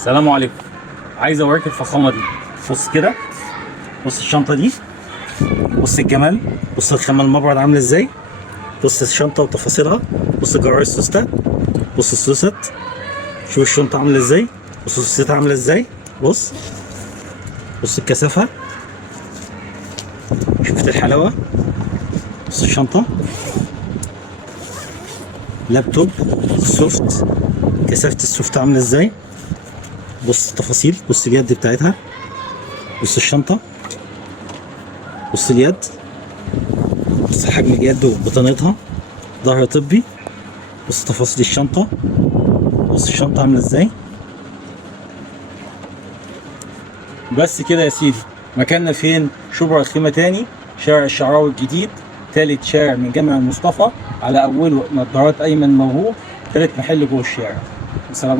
السلام عليكم. عايز اوريك الفخامه دي. بص كده، بص الشنطه دي، بص الجمال، بص الخامه المبرد عامله ازاي، بص الشنطه وتفاصيلها، بص جرار السوسته، بص السوست، شوف الشنطه عامله ازاي، بص السوسته عامله ازاي، بص الكثافه، شفت الحلاوه، بص الشنطه، لابتوب سوفت، كثافه السوفت عامله ازاي، بص التفاصيل، بص اليد بتاعتها، بص الشنطه، بص اليد، بص حجم اليد وبطانتها، ظهر طبي، بص تفاصيل الشنطه، بص الشنطه عامله ازاي. بس كده يا سيدي. مكاننا فين؟ شبرا الخيمه تاني، شارع الشعراوي الجديد، تالت شارع من جامع المصطفى، على اوله نظارات ايمن موهوب، تالت محل جوه الشارع. السلام عليكم.